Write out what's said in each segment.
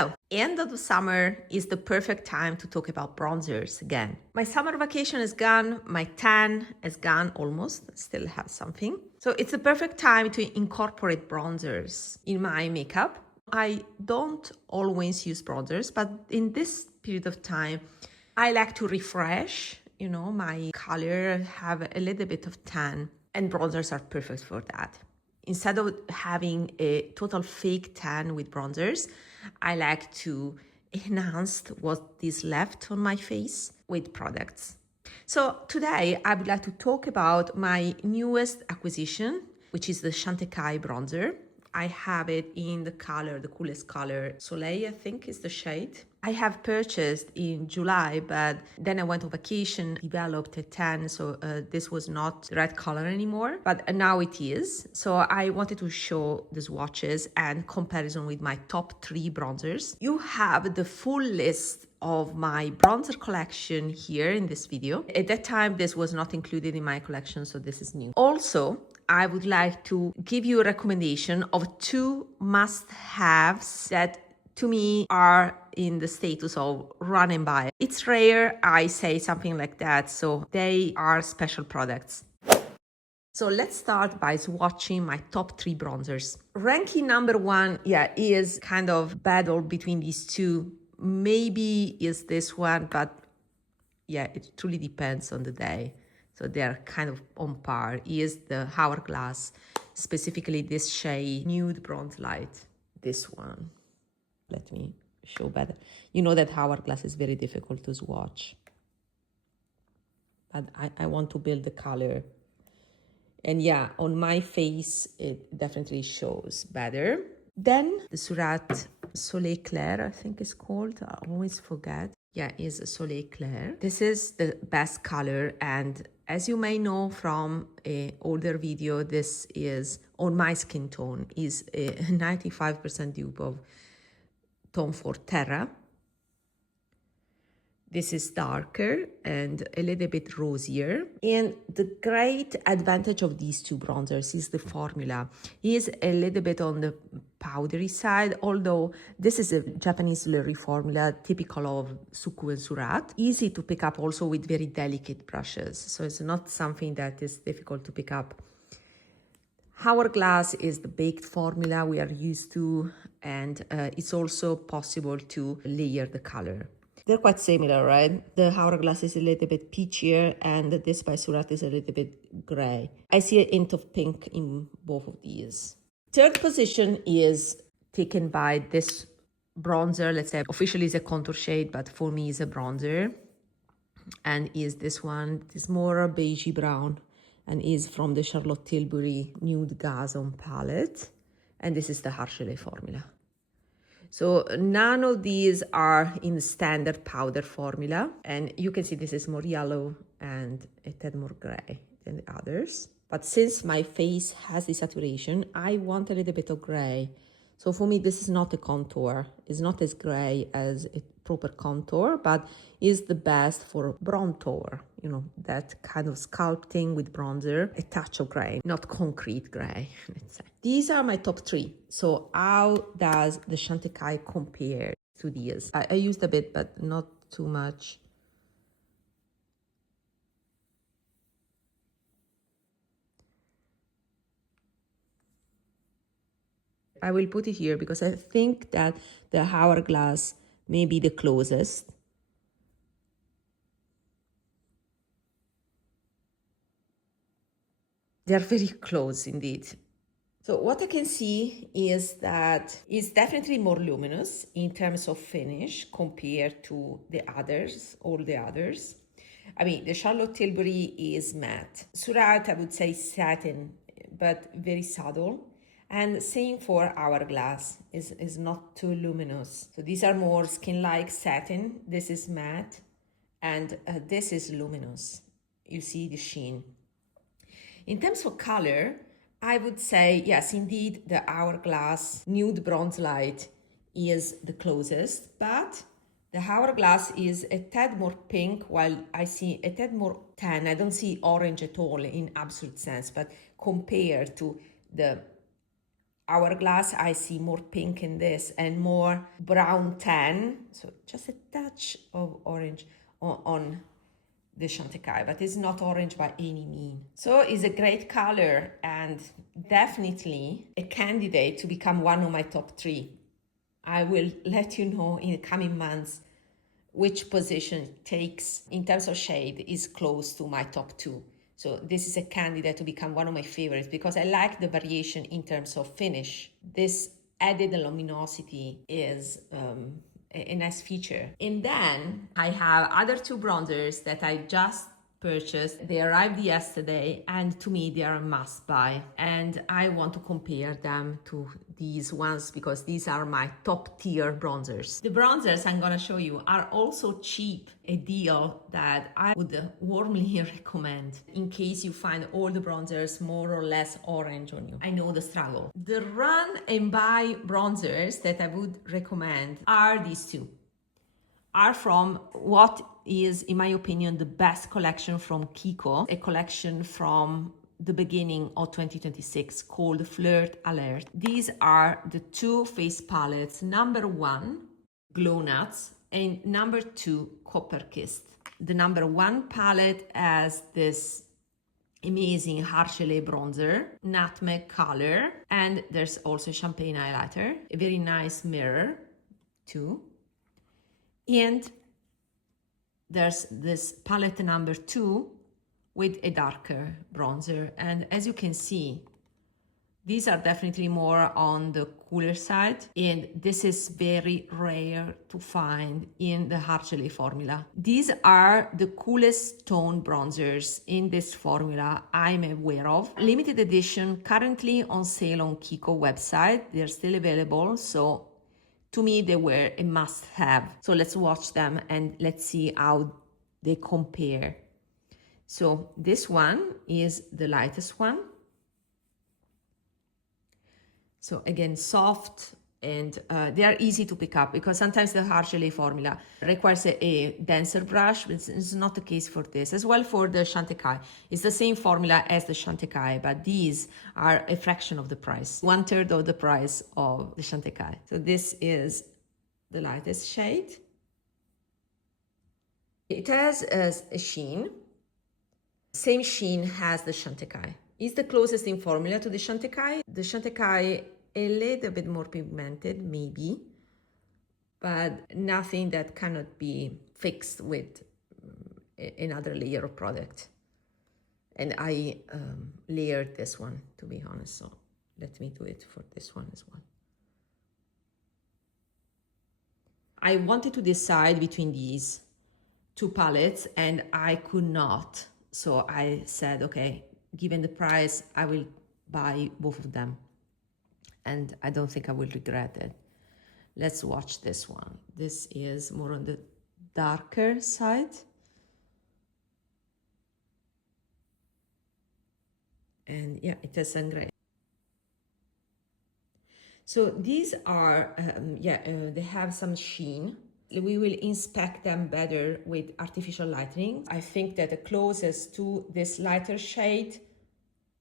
Hello! End of the summer is the perfect time to talk about bronzers again. My summer vacation is gone, my tan is gone almost, still have something. So it's the perfect time to incorporate bronzers in my makeup. I don't always use bronzers, but in this period of time, I like to refresh, my color, have a little bit of tan, and bronzers are perfect for that. Instead of having a total fake tan with bronzers, I like to enhance what is left on my face with products. So today I would like to talk about my newest acquisition, which is the CHANTECAILLE bronzer. I have it in the color, the coolest color, Soleil, I think is the shade. I have purchased in July, but then I went on vacation, developed a tan, so this was not the right color anymore, but now it is. So I wanted to show the swatches and comparison with my top 3 bronzers. You have the full list of my bronzer collection here in this video. At that time, this was not included in my collection, so this is new. Also, I would like to give you a recommendation of 2 must-haves that to me are in the status of run and buy. It's rare I say something like that, so they are special products. So let's start by swatching my top 3 bronzers. Ranking number 1, is kind of battle between these two. Maybe is this one, but it truly depends on the day. So they're kind of on par. Is the Hourglass, specifically this shade, Nude Bronze Light. This one. Let me show better. You know that Hourglass is very difficult to swatch. But I want to build the color. And on my face, it definitely shows better. Then the SURRATT Soleil Clair, I think it's called. I always forget. Is Soleil Clair. This is the best color, and as you may know from an older video, this is on my skin tone, is a 95% dupe of Tom Ford Terra. This is darker and a little bit rosier. And the great advantage of these 2 bronzers is the formula. It is a little bit on the powdery side, although this is a Japanese slurry formula typical of Suku and SURRATT. Easy to pick up also with very delicate brushes. So it's not something that is difficult to pick up. Hourglass is the baked formula we are used to, and it's also possible to layer the color. They're quite similar, right? The Hourglass is a little bit peachier, and this by SURRATT is a little bit gray. I see a hint of pink in both of these. Third position is taken by this bronzer. Let's say officially is a contour shade, but for me is a bronzer. And is this one. It's more beigey brown and is from the Charlotte Tilbury Nude Gazon palette. And this is the Artistique formula. So none of these are in the standard powder formula. And you can see this is more yellow and a tad more gray than the others. But since my face has this saturation, I want a little bit of gray. So for me, this is not a contour. It's not as gray as a proper contour, but is the best for bronzer. That kind of sculpting with bronzer, a touch of gray, not concrete gray, let's say. These are my top 3. So how does the CHANTECAILLE compare to these? I used a bit, but not too much. I will put it here because I think that the Hourglass may be the closest. They're very close indeed. So what I can see is that it's definitely more luminous in terms of finish compared to the others, all the others. I mean, the Charlotte Tilbury is matte. SURRATT, I would say satin, but very subtle. And same for Hourglass, is not too luminous. So these are more skin-like satin. This is matte, and this is luminous. You see the sheen. In terms of color, I would say, yes, indeed, the Hourglass Nude Bronze Light is the closest, but the Hourglass is a tad more pink, while I see a tad more tan. I don't see orange at all in absolute sense, but compared to the Hourglass, I see more pink in this and more brown tan. So just a touch of orange on the Chantecaille, but it's not orange by any means. So it's a great color and definitely a candidate to become one of my top 3. I will let you know in the coming months which position it takes in terms of shade is close to my top 2. So this is a candidate to become one of my favorites because I like the variation in terms of finish. This added luminosity is a nice feature. And then I have other 2 bronzers that I just purchased. They arrived yesterday and to me they are a must buy, and I want to compare them to these ones because these are my top tier bronzers. The bronzers I'm gonna show you are also cheap, a deal that I would warmly recommend in case you find all the bronzers more or less orange on you. I know the struggle. The run and buy bronzers that I would recommend are these 2. Are from what is, in my opinion, the best collection from Kiko, a collection from the beginning of 2026 called Flirt Alert. These are the 2 face palettes, number 1, Glow Nuts, and number 2, Copper Kissed. The number 1 palette has this amazing Heart Gelée bronzer, nutmeg color, and there's also champagne highlighter, a very nice mirror too. And there's this palette number 2 with a darker bronzer. And as you can see, these are definitely more on the cooler side. And this is very rare to find in the Heart Gelée formula. These are the coolest tone bronzers in this formula I'm aware of. Limited edition, currently on sale on Kiko website. They're still available, so to me, they were a must-have. So let's watch them and let's see how they compare. So this one is the lightest one. So again, soft, and they are easy to pick up because sometimes the Heart Gelée formula requires a denser brush, but it's not the case for this. As well for the Chantecaille. It's the same formula as the Chantecaille, but these are a fraction of the price, 1/3 of the price of the Chantecaille. So this is the lightest shade. It has a sheen. Same sheen has the Chantecaille. It's the closest in formula to the Chantecaille. The Chantecaille a little bit more pigmented, maybe, but nothing that cannot be fixed with another layer of product. And I layered this one, to be honest, so let me do it for this one as well. I wanted to decide between these 2 palettes and I could not. So I said, okay, given the price, I will buy both of them. And I don't think I will regret it. Let's watch this one. This is more on the darker side. And yeah, it has some gray. So these are, they have some sheen. We will inspect them better with artificial lighting. I think that the closest to this lighter shade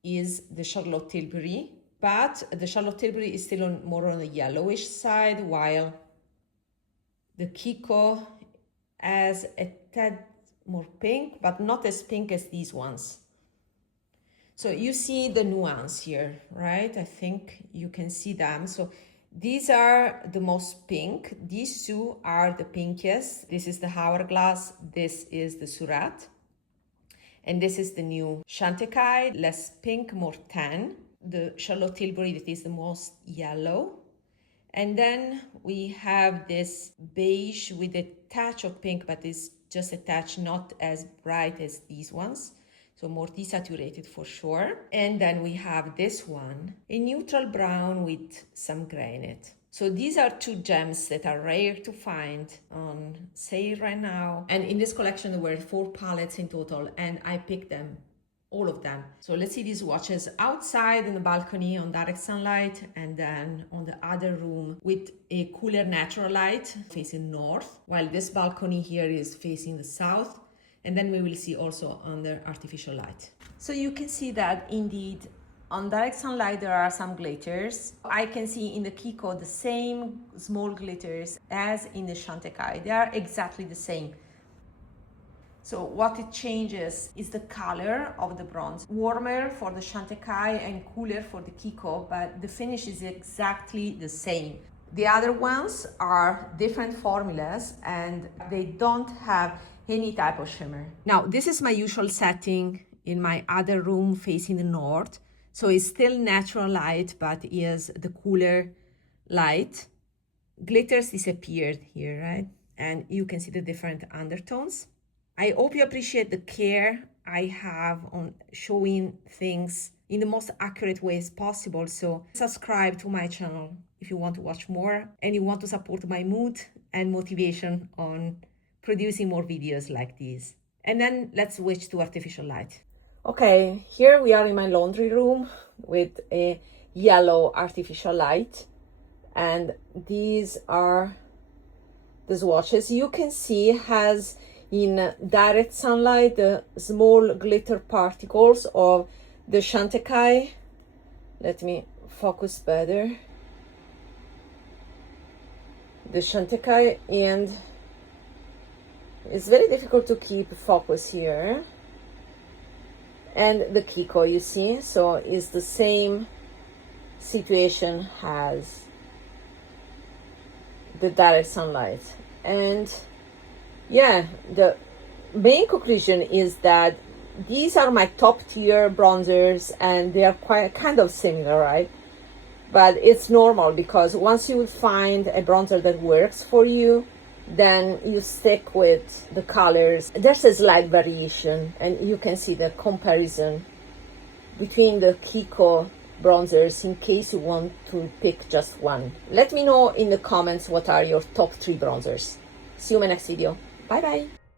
is the Charlotte Tilbury, but the Charlotte Tilbury is still more on the yellowish side, while the Kiko has a tad more pink, but not as pink as these ones. So you see the nuance here, right? I think you can see them. So these are the most pink. These 2 are the pinkiest. This is the Hourglass. This is the SURRATT. And this is the new Chantecaille, less pink, more tan. The Charlotte Tilbury, that is the most yellow. And then we have this beige with a touch of pink, but it's just a touch, not as bright as these ones. So more desaturated for sure. And then we have this one, a neutral brown with some gray in it. So these are 2 gems that are rare to find on sale right now. And in this collection, there were 4 palettes in total, and I picked them, all of them. So let's see these swatches outside in the balcony on direct sunlight, and then on the other room with a cooler natural light facing north, while this balcony here is facing the south. And then we will see also under artificial light. So you can see that indeed On direct sunlight, there are some glitters. I can see in the Kiko the same small glitters as in the Chantecaille. They are exactly the same. So what it changes is the color of the bronze. Warmer for the Chantecaille and cooler for the Kiko, but the finish is exactly the same. The other ones are different formulas and they don't have any type of shimmer. Now, this is my usual setting in my other room facing the north. So it's still natural light, but is the cooler light. Glitters disappeared here, right? And you can see the different undertones. I hope you appreciate the care I have on showing things in the most accurate ways possible. So subscribe to my channel if you want to watch more and you want to support my mood and motivation on producing more videos like these. And then let's switch to artificial light. Okay, here we are in my laundry room with a yellow artificial light. And these are the swatches. You can see has in direct sunlight the small glitter particles of the Chantecaille. Let me focus better. The Chantecaille, and it's very difficult to keep focus here. And the Kiko, you see, so it's the same situation as the direct sunlight. And yeah, the main conclusion is that these are my top tier bronzers and they are quite kind of similar, right? But it's normal because once you find a bronzer that works for you, then you stick with the colors. There's a slight variation and you can see the comparison between the Kiko bronzers in case you want to pick just one. Let me know in the comments what are your top 3 bronzers. See you in my next video. Bye bye.